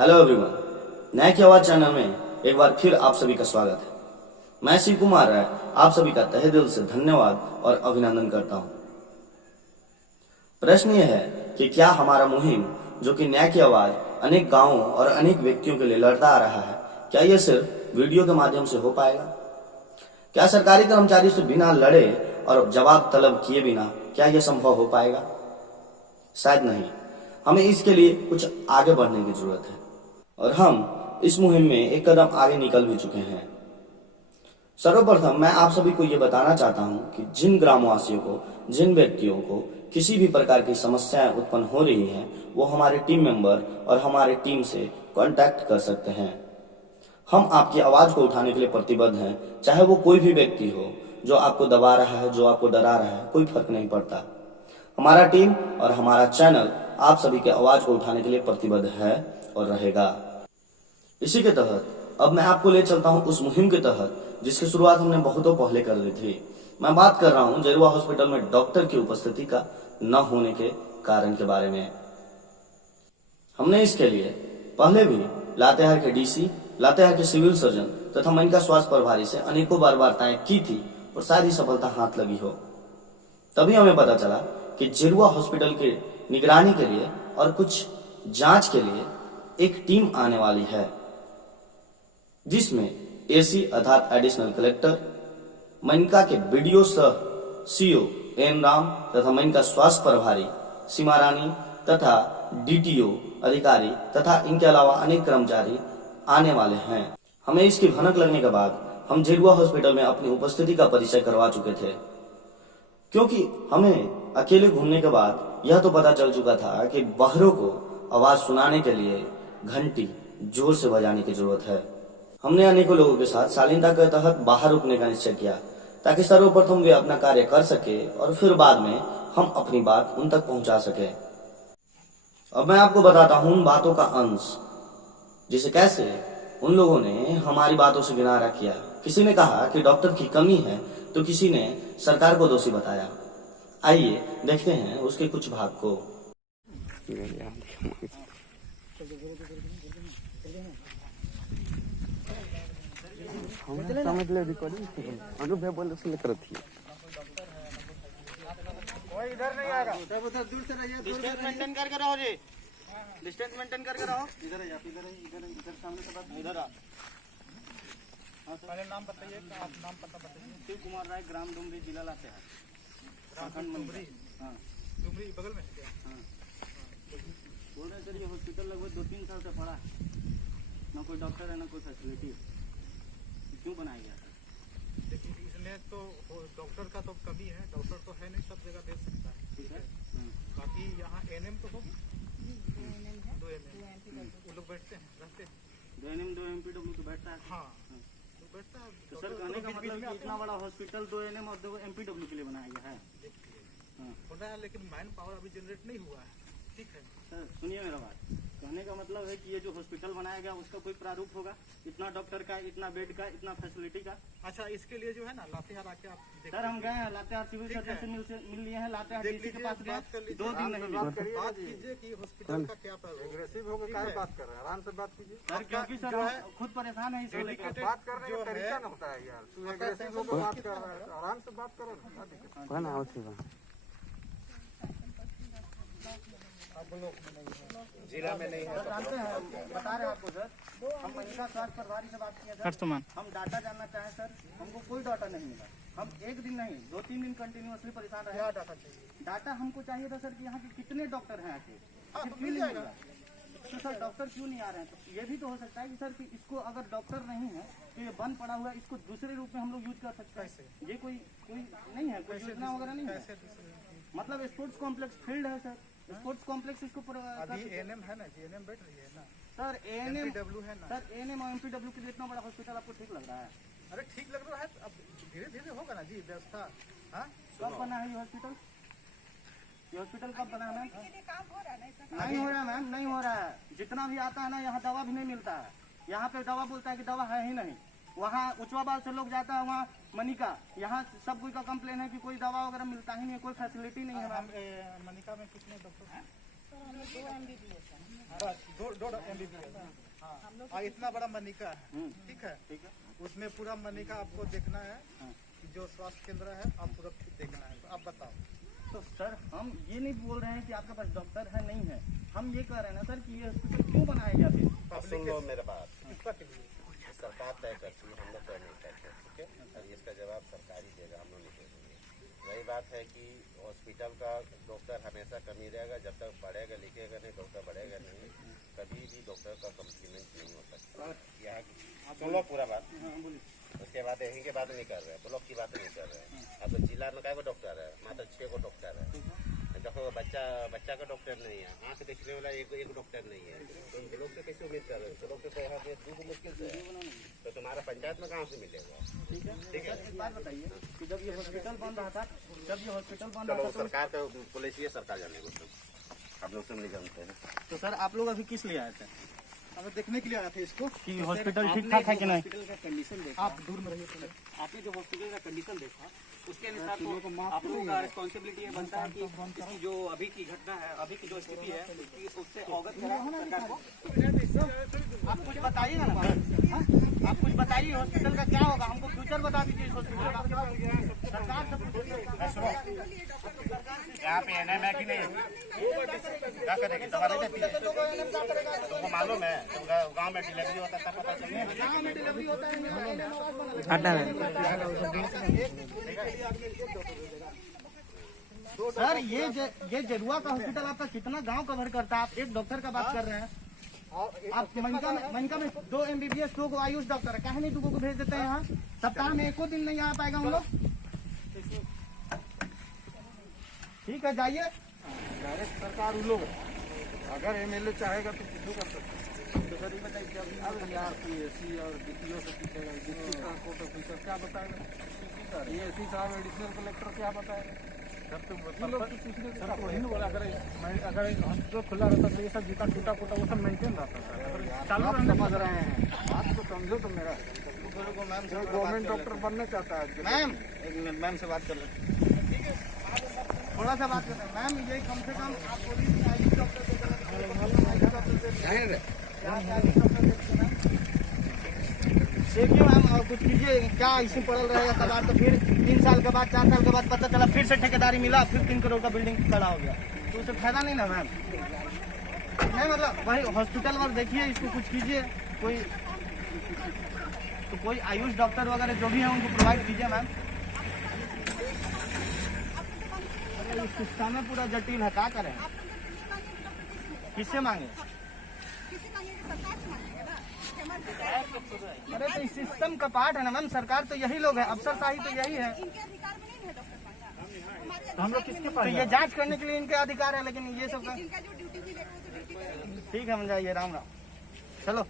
Hello everyone, नए की आवाज चैनल में एक बार फिर आप सभी का स्वागत है। मैं शिव कुमार राय आप सभी का तहे दिल से धन्यवाद और अभिनंदन करता हूं। प्रश्न यह है कि क्या हमारा मुहिम जो कि न्याय की आवाज अनेक गांवों और अनेक व्यक्तियों के लिए लड़ता आ रहा है, क्या यह सिर्फ वीडियो के माध्यम से हो पाएगा? क्या सरकारी कर्मचारी से बिना लड़े और जवाब तलब किए बिना क्या यह संभव हो पाएगा? शायद नहीं। हमें इसके लिए कुछ आगे बढ़ने की जरूरत है और हम इस मुहिम में एक कदम आगे निकल भी चुके हैं। सर्वप्रथम मैं आप सभी को ये बताना चाहता हूँ कि जिन ग्रामवासियों को, जिन व्यक्तियों को किसी भी प्रकार की समस्याएं उत्पन्न हो रही हैं, वो हमारे टीम मेंबर और हमारे टीम से कांटेक्ट कर सकते हैं। हम आपकी आवाज को उठाने के लिए प्रतिबद्ध हैं, चाहे वो कोई भी व्यक्ति हो जो आपको दबा रहा है, जो आपको डरा रहा है, कोई फर्क नहीं पड़ता। हमारा टीम और हमारा चैनल आप सभी की आवाज को उठाने के लिए प्रतिबद्ध है और रहेगा। इसी के तहत अब मैं आपको ले चलता हूं उस मुहिम के तहत जिसकी शुरुआत हमने बहुतों पहले कर दी थी। मैं बात कर रहा हूं जरुआ हॉस्पिटल में डॉक्टर की उपस्थिति का न होने के कारण के बारे में। हमने इसके लिए पहले भी लातेहार के डीसी, लातेहार के सिविल सर्जन तथा मनका स्वास्थ्य प्रभारी से अनेकों बार वार्ताएं की थी और शायद ही सफलता हाथ लगी हो। तभी हमें पता चला कि जिरुआ हॉस्पिटल की निगरानी के लिए और कुछ जांच के लिए एक टीम आने वाली है, जिसमें एसी अर्थात एडिशनल कलेक्टर, मनका के बीडीओ सह सीओ एन राम तथा मनका स्वास्थ्य प्रभारी सीमा रानी तथा डीटीओ अधिकारी तथा इनके अलावा अनेक कर्मचारी आने वाले हैं। हमें इसकी भनक लगने के बाद हम जिरुआ हॉस्पिटल में अपनी उपस्थिति का परिचय करवा चुके थे, क्योंकि हमें अकेले घूमने के बाद यह तो पता चल चुका था कि बाहरों को आवाज सुनाने के लिए घंटी जोर से बजाने की जरूरत है। हमने अनेकों लोगों के साथ शालीनता के तहत बाहर रुकने का निश्चय किया ताकि सर्वप्रथम वे अपना कार्य कर सके और फिर बाद में हम अपनी बात उन तक पहुंचा सके। अब मैं आपको बताता हूं उन बातों का अंश, जिसे कैसे उन लोगों ने हमारी बातों से किनारा किया। किसी ने कहा कि डॉक्टर की कमी है तो किसी ने सरकार को दोषी बताया। आइए देखते हैं उसके कुछ भाग को। अनुभव बोले उसने करती है। कोई इधर नहीं आएगा। उधर दूर से रहिए, डिस्टेंस मेंटेन करके रहो जी, डिस्टेंस मेंटेन करके रहो। इधर है, इधर सामने से बात, इधर आ। हाँ सर, पहले नाम बताइए, आप नाम पता बताइए। शिव कुमार राय, ग्राम डुमरी, जिला लातेहार, प्रखंड डुमरी। हाँ, डुमरी बगल में है। हाँ, बोल रहे सर, ये हॉस्पिटल लगभग 2-3 साल से पड़ा है, ना कोई डॉक्टर है ना कोई फैसिलिटी। क्यों बनाया गया? लेकिन इसमें तो डॉक्टर का तो कमी है, डॉक्टर तो है नहीं, सब जगह दे सकता है, ठीक है। बाकी यहाँ एनएम तो होगी, 2 एनएम वो लोग बैठते हैं, रहते हैं। 2 एनएम 2 एमपीडब्ल्यू तो बैठता है। हाँ, वो बैठता है। तो सर कहने का मतलब कि इतना बड़ा हॉस्पिटल 2 एनएम और 2 एमपीडब्ल्यू के लिए बनाया गया है। हो रहा है, लेकिन मैन पावर अभी जनरेट नहीं हुआ है, ठीक है। सर सुनिए मेरा बात, कहने का मतलब है कि ये जो हॉस्पिटल बनाया गया उसका कोई प्रारूप होगा, इतना डॉक्टर का, इतना बेड का, इतना फैसिलिटी का। अच्छा, इसके लिए जो है ना लातेहार आके आप सर हम गए हैं लातेहार सिविल सर्जन से मिल लिए हैं, लातेहार डीसी के पास गए, 2 दिन नहीं मिला। बात कीजिए कि हॉस्पिटल का क्या एग्रेसिव होकर क्या बात कर रहे हैं, आराम से बात कीजिए। सर क्योंकि सर हम खुद परेशान है इसको लेकर। बात करने का तरीका ना होता है यार, तू एग्रेसिव होकर बात कर रहा है, आराम से बात करो ना, क्या दिक्कत है? जिला में नहीं है। जानते हैं, बता रहे हैं आपको सर, हम मनका स्वास्थ्य प्रभारी से बात किए सर, हम डाटा जानना चाहें सर, हमको कोई डाटा नहीं मिला। हम 1 दिन नहीं 2-3 दिन कंटिन्यूअसली परेशान रहे। क्या डाटा चाहिए? डाटा हमको चाहिए था सर कि यहाँ के कितने डॉक्टर हैं आके, तो मिल जाएगा। तो सर डॉक्टर क्यों नहीं आ रहे हैं? तो ये भी तो हो सकता है कि सर कि इसको अगर डॉक्टर नहीं है तो ये बंद पड़ा हुआ है, इसको दूसरे रूप में हम लोग यूज कर सकते हैं। ये कोई नहीं है, कोई योजना वगैरह नहीं है। मतलब स्पोर्ट्स कॉम्प्लेक्स फील्ड है सर, स्पोर्ट्स कॉम्प्लेक्स इसको अभी एनएम है ना, एनएम बैठ रही है ना सर, एएनएम एमपीडब्ल्यू है ना सर, एएनएम और एमपीडब्ल्यू के लिए इतना बड़ा हॉस्पिटल आपको ठीक लग रहा है? अरे ठीक लग रहा है, अब धीरे धीरे होगा ना जी व्यवस्था। हाँ, कब बना है ये हॉस्पिटल? ये हॉस्पिटल कब बना है मैम? नहीं हो रहा है मैम, नहीं हो रहा है। जितना भी आता है ना यहाँ दवा भी नहीं मिलता है। यहाँ पे दवा बोलता है कि दवा है ही नहीं। वहाँ उचवाबाद से लोग जाता है वहाँ मनिका, यहाँ सब कोई का कंप्लेन है कि कोई दवा वगैरह मिलता ही नहीं है, कोई फैसिलिटी नहीं है मैम। मनिका में कितने डॉक्टर हैं? दो MBBS। हाँ, इतना बड़ा मनिका है, ठीक है। उसमें पूरा मनिका आपको देखना है, जो स्वास्थ्य केंद्र है आप पूरा देखना है। आप बताओ। तो सर हम ये नहीं बोल रहे हैं कि आपके पास डॉक्टर है नहीं है, हम ये कह रहे हैं ना सर कि ये हॉस्पिटल क्यों बनाया गया फिर? सुन लो मेरे बात, किसका के लिए? सरकार तय करती है, हम लोग तय नहीं करते, ठीक है। और इसका जवाब सरकार ही देगा, हम लोग नहीं देंगे। वही बात है कि हॉस्पिटल का डॉक्टर हमेशा कमी रहेगा, जब तक बढ़ेगा लिखेगा नहीं, डॉक्टर बढ़ेगा नहीं, कभी भी डॉक्टर का कम्प्लीमेंट नहीं हो सकता। यहाँ सुन लो पूरा बात, उसके बाद यहीं की बात नहीं कर रहे हैं, ब्लॉक की बात नहीं कर रहे हैं। अब तो जिला में क्या को डॉक्टर है, मात्र 6 को डॉक्टर है। देखो बच्चा का डॉक्टर नहीं है, आँख देखने वाला एक डॉक्टर नहीं है, तो ब्लॉक से कैसे उम्मीद कर रहे हो? ब्लॉक से तो यहाँ पे दूर मुश्किल से है, तो तुम्हारा पंचायत में कहाँ से मिलेगा? ठीक है। एक बात बताइए कि जब ये हॉस्पिटल बन रहा था, चलो सरकार का पुलिस ये सरकार जाने को, आप लोग सब नहीं जानते हैं। तो सर आप लोग अभी किस लिए आए थे? हमें देखने के लिए आए थे इसको कि हॉस्पिटल ठीक ठाक है कि नहीं? हॉस्पिटल का कंडीशन देखा, आप दूर में रहिए। आपने जो हॉस्पिटल का कंडीशन देखा उसके अनुसार तो आप लोगों का रिस्पॉन्सिबिलिटी ये बनता है कि इसकी जो अभी की घटना है, अभी की जो स्थिति है कि उससे अवगत कराएं सरकार को। आप कुछ बताइए ना हाँ? आप कुछ बताइए हॉस्पिटल का क्या होगा, हमको फ्यूचर बता दीजिए इस हॉस्पिटल का। सरकार सब यहाँ पे एनएम है कि नहीं, क्या करेगी? दवा नहीं देती है, तुमको मालूम है? गाँव में डिलीवरी होता है पता चलेगा। गाँव में डिलीवरी होता है सर ये जरुआ का हॉस्पिटल आपका कितना गांव कवर करता है? आप एक डॉक्टर का बात कर रहे हैं, आप मनका में 2 MBBS 2 आयुष डॉक्टर है, कहे नहीं 2 को भेज देते हैं यहाँ? सप्ताह में 1 दिन नहीं आ पाएगा हम लोग? ठीक है जाइए। डायरेक्ट सरकार उन लोग, अगर MLA चाहेगा तो कुछ कर सकते हैं। तो सर ये बताइए अब यार PSC और DPO से पूछेगा, डिस्ट्रिक्ट ट्रांसपोर्ट ऑफिसर क्या बताएगा, ये SC साहब एडिशनल कलेक्टर क्या बताएगा? अगर हॉस्पिटल खुला रहता तो ये सब जितना टूटा फूटा वो सब मेंटेन रहता था। चालू समझ रहे हैं, बात को समझो तो मेरा। गवर्नमेंट डॉक्टर बनना चाहता है। मैम एक मिनट, मैम से बात कर लेते हैं, थोड़ा सा बात करते हैं। मैम ये कम से कम आप पुलिस आयुष डॉक्टर से देखिए मैम, और कुछ कीजिए, क्या इसी पड़ल रहेगा कबाड़ तो फिर 3 साल के बाद 4 साल के बाद पता चला फिर से ठेकेदारी मिला, फिर 3 करोड़ का बिल्डिंग खड़ा हो गया, तो उससे फायदा नहीं ना मैम? नहीं मतलब वही हॉस्पिटल वर्क देखिए, इसको कुछ कीजिए, कोई आयुष डॉक्टर वगैरह जो भी है उनको प्रोवाइड कीजिए मैम। अरे इस सिस्टम में पूरा जटिल है, क्या करें? किससे मांगे? अरे तो इस सिस्टम का पार्ट है ना मैम, सरकार तो यही लोग है, अफसरशाही तो यही है। तो हम लोग किसके तो पास ये जांच करने के लिए इनके अधिकार है, लेकिन ये सब का ठीक है, हम जाइए, राम राम, चलो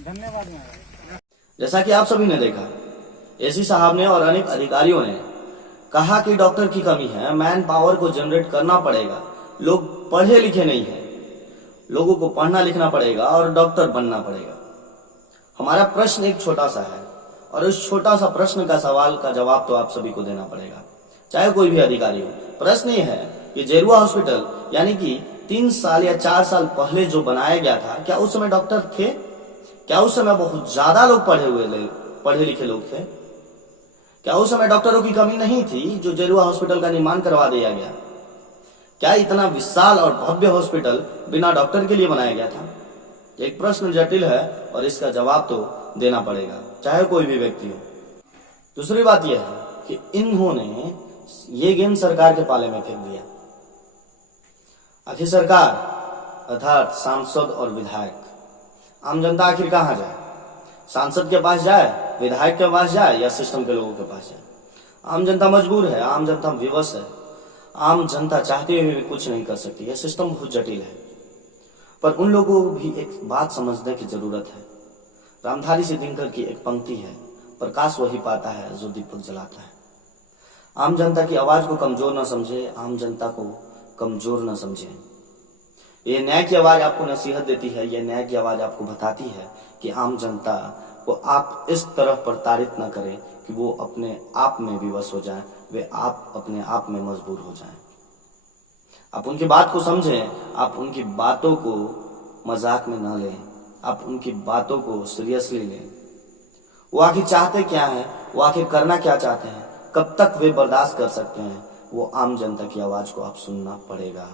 धन्यवाद मैम। जैसा कि आप सभी ने देखा, एसी साहब ने और अनेक अधिकारियों ने कहा कि डॉक्टर की कमी है, मैन पावर को जनरेट करना पड़ेगा, लोग पढ़े लिखे नहीं हैं, लोगों को पढ़ना लिखना पड़ेगा और डॉक्टर बनना पड़ेगा। हमारा प्रश्न एक छोटा सा है और इस छोटा सा प्रश्न का सवाल का जवाब तो आप सभी को देना पड़ेगा, चाहे कोई भी अधिकारी हो। प्रश्न ये है कि जेरुआ हॉस्पिटल यानी कि 3 साल या 4 साल पहले जो बनाया गया था, क्या उस समय डॉक्टर थे? क्या उस समय बहुत ज्यादा लोग पढ़े लिखे लोग थे? क्या उस समय डॉक्टरों की कमी नहीं थी जो जेरुआ हॉस्पिटल का निर्माण करवा दिया गया? क्या इतना विशाल और भव्य हॉस्पिटल बिना डॉक्टर के लिए बनाया गया था? एक प्रश्न जटिल है और इसका जवाब तो देना पड़ेगा, चाहे कोई भी व्यक्ति हो। दूसरी बात यह है कि इन्होंने ये गेंद सरकार के पाले में फेंक दिया। आखिर सरकार अर्थात सांसद और विधायक, आम जनता आखिर कहाँ जाए? सांसद के पास जाए, विधायक के पास जाए या सिस्टम के लोगों के पास जाए? आम जनता मजबूर है, आम जनता विवश है, आम जनता चाहते हुए भी कुछ नहीं कर सकती। यह सिस्टम बहुत जटिल है, पर उन लोगों को भी एक बात समझने की जरूरत है। रामधारी से दिनकर की एक पंक्ति है, प्रकाश वही पाता है जो दीपक जलाता है। आम जनता की आवाज को कमजोर न समझे, आम जनता को कमजोर न समझे। ये न्याय की आवाज आपको नसीहत देती है, ये न्याय की आवाज आपको बताती है कि आम जनता को आप इस तरह प्रताड़ित न करें कि वो अपने आप में विवश हो जाएं, वे आप अपने आप में मजबूर हो जाएं। आप उनकी बात को समझें, आप उनकी बातों को मजाक में ना लें, आप उनकी बातों को सीरियसली लें। वो आखिर चाहते क्या हैं, वो आखिर करना क्या चाहते हैं, कब तक वे बर्दाश्त कर सकते हैं, वो आम जनता की आवाज को आप सुनना पड़ेगा।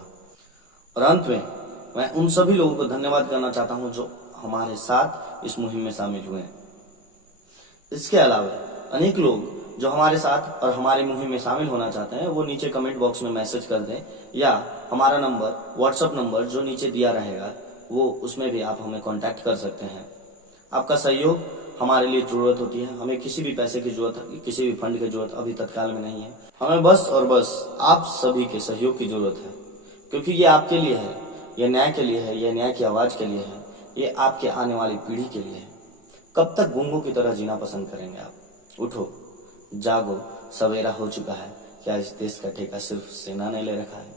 और अंत में मैं उन सभी लोगों को धन्यवाद करना चाहता हूं जो हमारे साथ इस मुहिम में शामिल हुए हैं। इसके अलावा अनेक लोग जो हमारे साथ और हमारी मुहिम में शामिल होना चाहते हैं वो नीचे कमेंट बॉक्स में मैसेज कर दें, या हमारा नंबर, व्हाट्सएप नंबर जो नीचे दिया रहेगा वो उसमें भी आप हमें कांटेक्ट कर सकते हैं। आपका सहयोग हमारे लिए जरूरत होती है। हमें किसी भी पैसे की जरूरत, किसी भी फंड की जरूरत अभी तत्काल में नहीं है। हमें बस और बस आप सभी के सहयोग की जरूरत है, क्योंकि ये आपके लिए है, ये न्याय के लिए है, ये न्याय की आवाज के लिए है, ये आपके आने वाली पीढ़ी के लिए है। कब तक गूंगों की तरह जीना पसंद करेंगे आप? उठो, जागो, सवेरा हो चुका है। क्या इस देश का ठेका सिर्फ सेना ने ले रखा है?